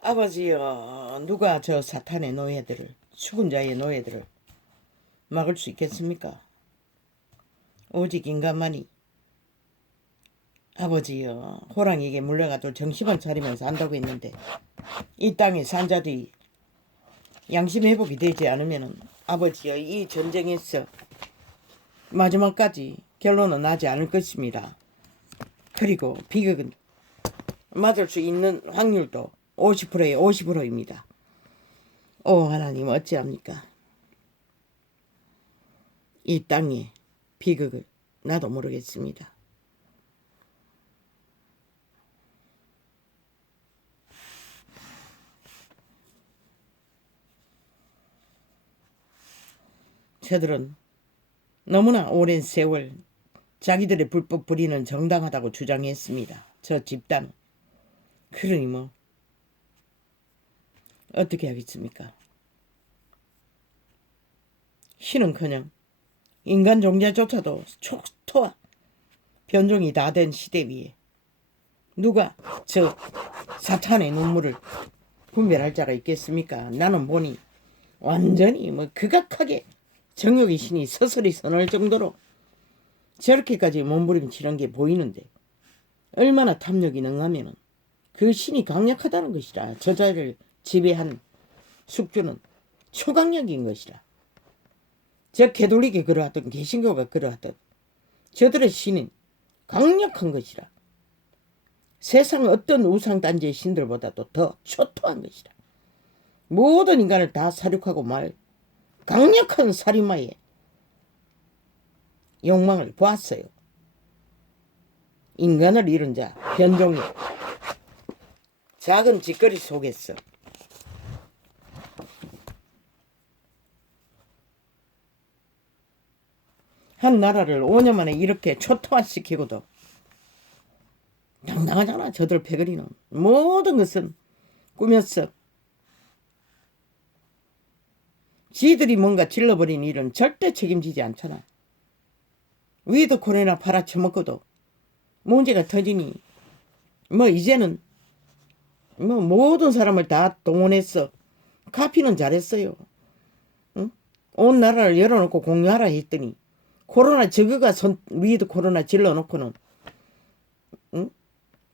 아버지여, 누가 저 사탄의 노예들을, 죽은 자의 노예들을 막을 수 있겠습니까? 오직 인간만이. 아버지여, 호랑이에게 물려가도 정신만 차리면서 한다고 했는데 이 땅에 산 자들이 양심 회복이 되지 않으면 아버지여, 이 전쟁에서 마지막까지 결론은 나지 않을 것입니다. 그리고 비극은 맞을 수 있는 확률도 50%에 50%입니다. 오 하나님, 어찌합니까? 이 땅의 비극을 나도 모르겠습니다. 저들은 너무나 오랜 세월 자기들의 불법 불의는 정당하다고 주장했습니다. 저 집단은. 그러니 뭐 어떻게 하겠습니까? 신은커녕 인간 종자조차도 초토화 변종이 다 된 시대 위에 누가 저 사탄의 눈물을 분별할 자가 있겠습니까? 나는 보니 완전히 뭐 극악하게 정욕의 신이 서서히 서늘 정도로 저렇게까지 몸부림치는 게 보이는데 얼마나 탐욕이 능하면은 그 신이 강력하다는 것이라. 저자를 지배한 숙주는 초강력인 것이라. 저 개돌리게 그러하던 개신교가 그러하던 저들의 신은 강력한 것이라. 세상 어떤 우상단지의 신들보다도 더 초토한 것이라. 모든 인간을 다 살육하고 말 강력한 살인마의 욕망을 보았어요. 인간을 잃은 자 변종의 작은 짓거리 속에서 한 나라를 5년 만에 이렇게 초토화시키고도 당당하잖아. 저들 패거리는 모든 것은 꾸몄어. 지들이 뭔가 질러버린 일은 절대 책임지지 않잖아. 위드 코로나 팔아쳐먹고도 문제가 터지니 뭐 이제는 뭐 모든 사람을 다 동원했어. 카피는 잘했어요. 응? 온 나라를 열어놓고 공유하라 했더니 코로나 저거가 위드 코로나 질러놓고는 응?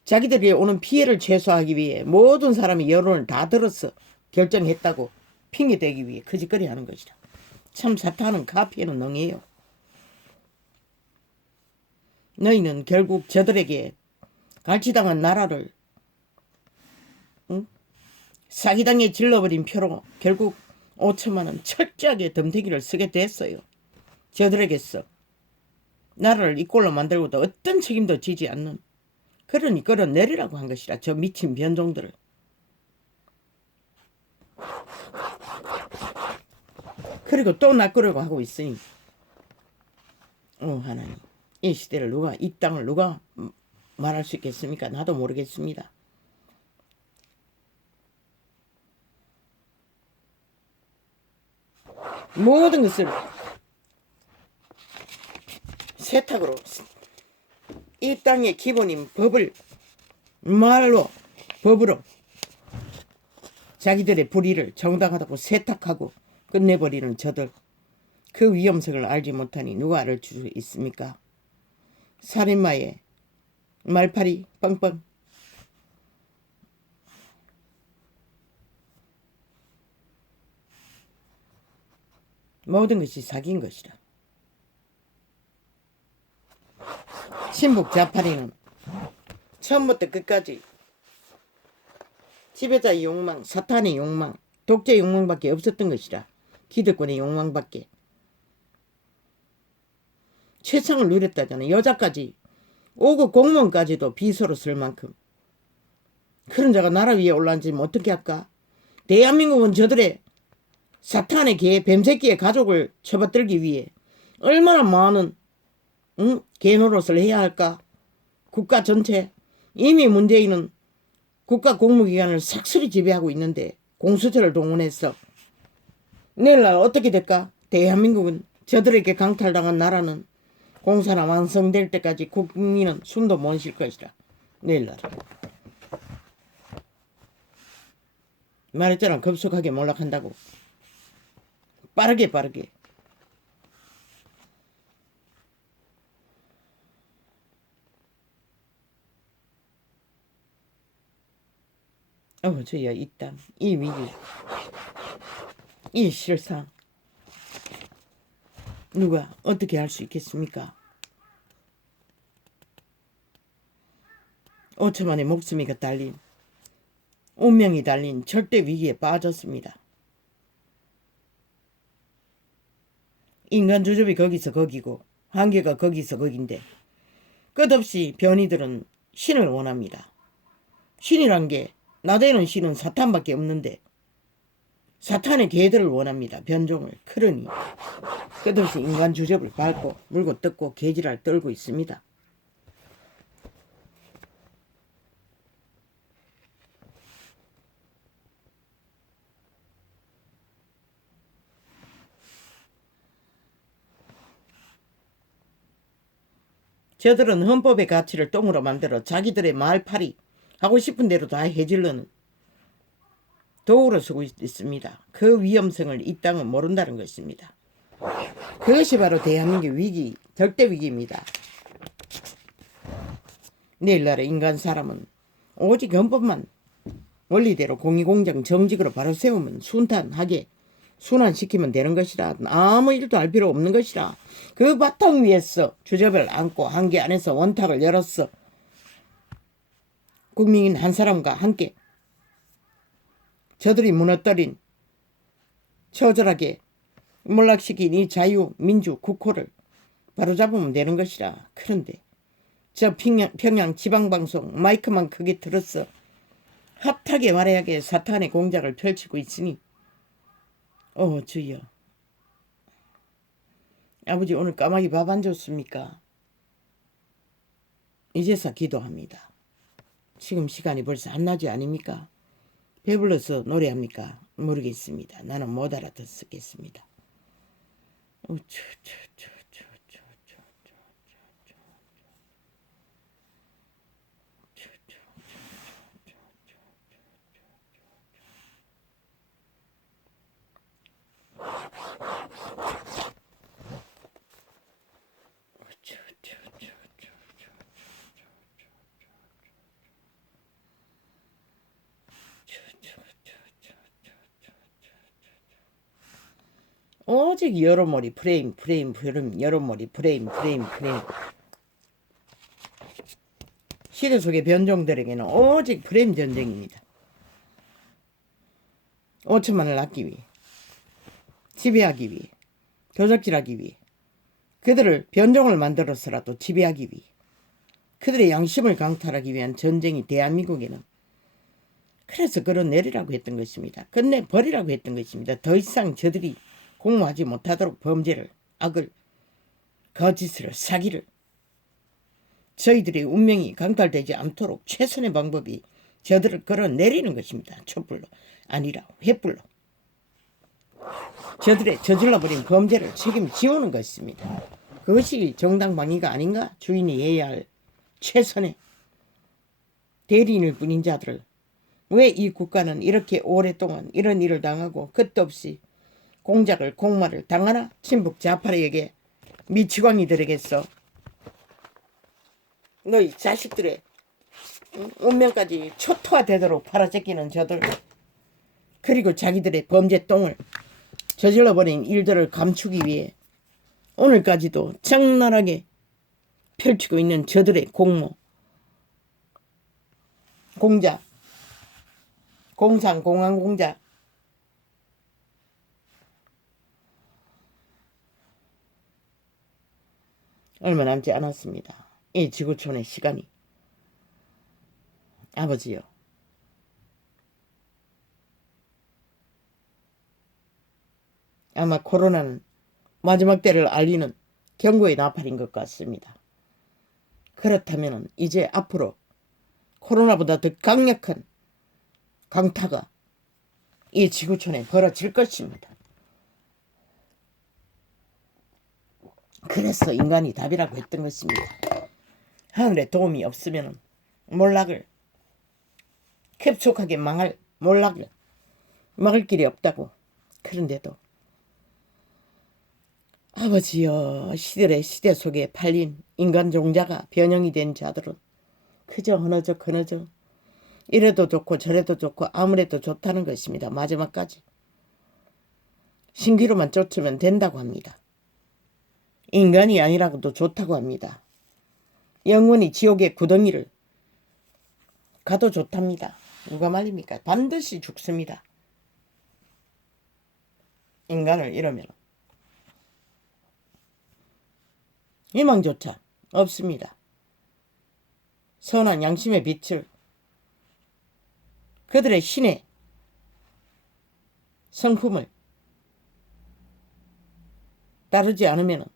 자기들이 오는 피해를 최소화하기 위해 모든 사람이 여론을 다 들었어. 결정했다고 핑계대기 위해 거짓거리 하는 것이다. 참 사탄은 카피에는 능해요. 너희는 결국 저들에게 갈취당한 나라를 응? 사기당에 질러버린 표로 결국 5천만 원 철저하게 덤태기를 쓰게 됐어요. 저들에게서 나라를 이 꼴로 만들고도 어떤 책임도 지지 않는, 그러니 끌어내리라고 한 것이라. 저 미친 변종들을. 그리고 또 낚으려고 하고 있으니 하나님, 이 시대를 누가, 이 땅을 누가 말할 수 있겠습니까? 나도 모르겠습니다. 모든 것을 세탁으로, 이 땅의 기본인 법을 말로, 법으로 자기들의 불의를 정당하다고 세탁하고 끝내버리는 저들, 그 위험성을 알지 못하니 누가 알을 수 있습니까? 살인마의 말팔이 뻥뻥. 모든 것이 사기인 것이라. 신북 자파리는 처음부터 끝까지 지배자의 욕망, 사탄의 욕망, 독재의 욕망밖에 없었던 것이라. 기득권의 욕망밖에. 최상을 누렸다잖아. 여자까지, 5급 공무원까지도 비서로 쓸 만큼. 그런 자가 나라 위에 올라앉으면 어떻게 할까? 대한민국은 저들의 사탄의 개, 뱀새끼의 가족을 쳐받들기 위해 얼마나 많은 개노릇을 해야 할까? 국가 전체. 이미 문재인은 국가 공무기관을 싹쓸이 지배하고 있는데 공수처를 동원해서 내일날 어떻게 될까? 대한민국은, 저들에게 강탈당한 나라는 공사나 완성될 때까지 국민은 숨도 못 쉴 것이라. 내일날. 말했잖아. 급속하게 몰락한다고. 빠르게. 저야 이 땅, 이 위기, 이 실상 누가 어떻게 할 수 있겠습니까? 5천만의 목숨이 달린, 운명이 달린 절대 위기에 빠졌습니다. 인간 주접이 거기서 거기고 한계가 거기서 거긴데 끝없이 변이들은 신을 원합니다. 신이란 게 나대는 신은 사탄밖에 없는데 사탄의 개들을 원합니다. 변종을. 그러니 끝없이 인간 주접을 밟고 물고 뜯고 개지랄 떨고 있습니다. 저들은 헌법의 가치를 똥으로 만들어 자기들의 말팔이 하고 싶은 대로 다 해질러는 도구로 쓰고 있습니다. 그 위험성을 이 땅은 모른다는 것입니다. 그것이 바로 대한민국 위기, 절대 위기입니다. 내일날의 인간 사람은 오직 헌법만 원리대로 공의공정 정직으로 바로 세우면 순탄하게 순환시키면 되는 것이라. 아무 일도 할 필요 없는 것이라. 그 바탕 위에서 주접을 안고 한계 안에서 원탁을 열었어. 국민인 한 사람과 함께 저들이 무너뜨린, 처절하게 몰락시킨 이 자유민주 국호를 바로잡으면 되는 것이라. 그런데 저 평양 지방방송 마이크만 크게 들었어. 핫하게 말해야게 사탄의 공작을 펼치고 있으니 주여, 아버지 오늘 까마귀 밥 안 줬습니까? 이제서 기도합니다. 지금 시간이 벌써 한낮이 아닙니까? 배불러서 노래합니까? 모르겠습니다. 나는 못 알아듣겠습니다. 오직 여러머리 프레임 여러머리 프레임. 시대 속의 변종들에게는 오직 프레임 전쟁입니다. 5천만을 낳기 위해, 지배하기 위해, 도적질하기 위해, 그들을 변종을 만들어서라도 지배하기 위해, 그들의 양심을 강탈하기 위한 전쟁이 대한민국에는, 그래서 끌어내리라고 했던 것입니다. 끝내버리라고 했던 것입니다. 더 이상 저들이 공모하지 못하도록 범죄를, 악을, 거짓을, 사기를, 저희들의 운명이 강탈되지 않도록 최선의 방법이 저들을 끌어내리는 것입니다. 촛불로 아니라 횃불로 저들의 저질러버린 범죄를 책임지우는 것입니다. 그것이 정당방위가 아닌가? 주인이 해야 할 최선의 대리인일 뿐인 자들을 왜 이 국가는 이렇게 오랫동안 이런 일을 당하고 끝도 없이 공작을 공말을 당하나? 친북 좌파에게 미치광이들에게서 너희 자식들의 운명까지 초토화되도록 팔아제끼는 저들, 그리고 자기들의 범죄 똥을 저질러버린 일들을 감추기 위해 오늘까지도 적나라하게 펼치고 있는 저들의 공모, 공작, 공상, 공항공작, 얼마 남지 않았습니다. 이 지구촌의 시간이. 아버지요, 아마 코로나는 마지막 때를 알리는 경고의 나팔인 것 같습니다. 그렇다면 이제 앞으로 코로나보다 더 강력한 강타가 이 지구촌에 벌어질 것입니다. 그래서 인간이 답이라고 했던 것입니다. 하늘의 도움이 없으면 몰락을, 급속하게 망할 몰락을 막을 길이 없다고. 그런데도 아버지여, 시대 속에 팔린 인간 종자가 변형이 된 자들은 그저 허너적 이래도 좋고 저래도 좋고 아무래도 좋다는 것입니다. 마지막까지 신기로만 쫓으면 된다고 합니다. 인간이 아니라고도 좋다고 합니다. 영원히 지옥의 구덩이를 가도 좋답니다. 누가 말입니까? 반드시 죽습니다. 인간을 이러면 희망조차 없습니다. 선한 양심의 빛을, 그들의 신의 성품을 따르지 않으면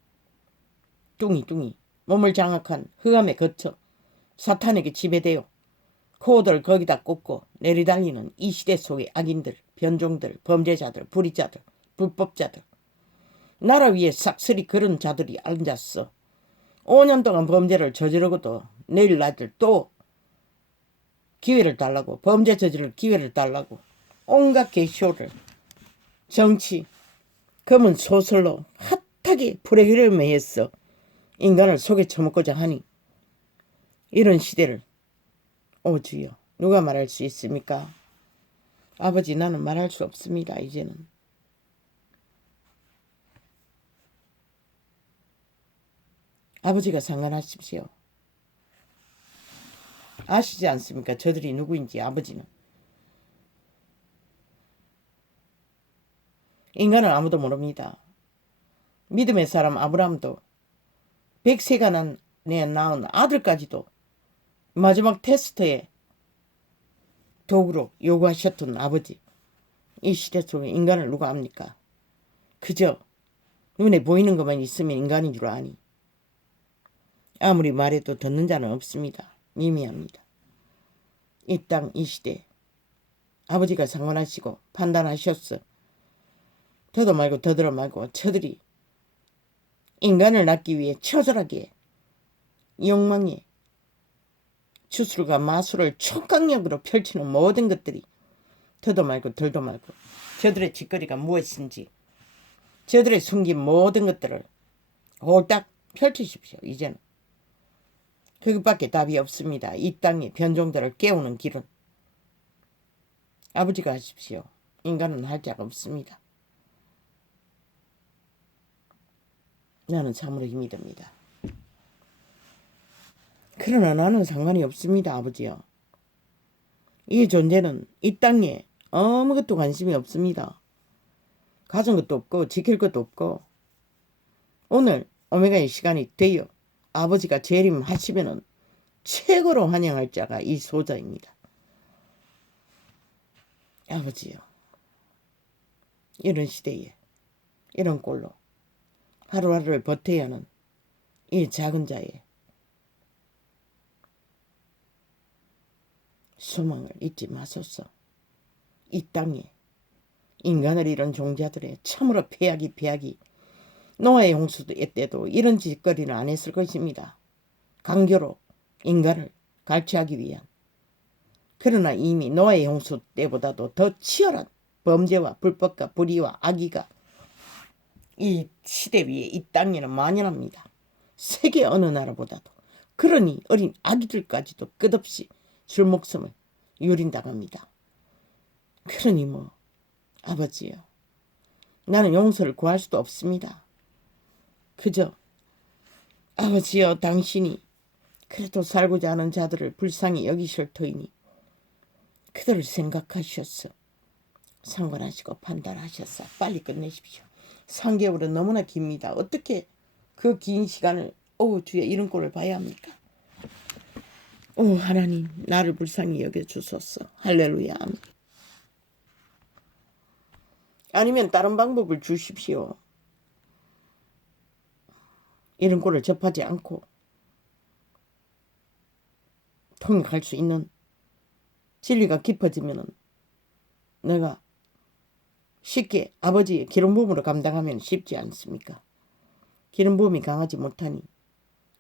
뚱이 몸을 장악한 흑암에 거쳐 사탄에게 지배되어 코어들 거기다 꽂고 내리달리는 이 시대 속의 악인들, 변종들, 범죄자들, 불의자들, 불법자들, 나라 위에 싹쓸이 그런 자들이 앉았어. 5년 동안 범죄를 저지르고도 내일 날들 또 기회를 달라고, 범죄 저지를 기회를 달라고 온갖 개쇼를 정치, 검은 소설로 핫하게 풀어기를 매했어. 인간을 속에 처먹고자 하니 이런 시대를 오주여 누가 말할 수 있습니까? 아버지, 나는 말할 수 없습니다. 이제는 아버지가 상관하십시오. 아시지 않습니까? 저들이 누구인지. 아버지는 인간은 아무도 모릅니다. 믿음의 사람 아브라함도 100세가 낳은 아들까지도 마지막 테스트에 도구로 요구하셨던 아버지. 이 시대 속에 인간을 누가 압니까? 그저 눈에 보이는 것만 있으면 인간인 줄 아니. 아무리 말해도 듣는 자는 없습니다. 미미합니다. 이 땅 이 시대 아버지가 상관하시고 판단하셨어. 더도 말고 더들어 말고 저들이 인간을 낳기 위해 처절하게 욕망에 주술과 마술을 총각력으로 펼치는 모든 것들이 더도 말고 덜도 말고 저들의 짓거리가 무엇인지 저들의 숨긴 모든 것들을 홀딱 펼치십시오. 이제는 그것밖에 답이 없습니다. 이 땅의 변종들을 깨우는 길은 아버지가 하십시오. 인간은 할 자가 없습니다. 나는 참으로 힘이 듭니다. 그러나 나는 상관이 없습니다. 아버지요. 이 존재는 이 땅에 아무것도 관심이 없습니다. 가진 것도 없고 지킬 것도 없고 오늘 오메가의 시간이 되어 아버지가 재림하시면은 최고로 환영할 자가 이 소자입니다. 아버지요. 이런 시대에 이런 꼴로 하루하루를 버텨야 하는 이 작은 자의 소망을 잊지 마소서. 이 땅에 인간을 잃은 종자들의 참으로 폐악이 노아의 홍수 때도 이런 짓거리는 안 했을 것입니다. 강교로 인간을 갈취하기 위한. 그러나 이미 노아의 홍수 때보다도 더 치열한 범죄와 불법과 불의와 악의가 이 시대 위에 이 땅에는 만연합니다. 세계 어느 나라보다도. 그러니 어린 아기들까지도 끝없이 줄 목숨을 유린당합니다. 그러니 뭐 아버지요. 나는 용서를 구할 수도 없습니다. 그저 아버지여 당신이 그래도 살고자 하는 자들을 불쌍히 여기실 터이니 그들을 생각하셨어. 상관하시고 판단하셨어. 빨리 끝내십시오. 3개월은 너무나 깁니다. 어떻게 그 긴 시간을 주여 이런 꼴을 봐야 합니까? 하나님 나를 불쌍히 여겨주소서. 할렐루야. 아니면 다른 방법을 주십시오. 이런 꼴을 접하지 않고 통역할 수 있는 진리가 깊어지면 내가 쉽게 아버지의 기름부음으로 감당하면 쉽지 않습니까? 기름부음이 강하지 못하니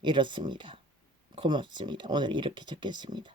이렇습니다. 고맙습니다. 오늘 이렇게 적겠습니다.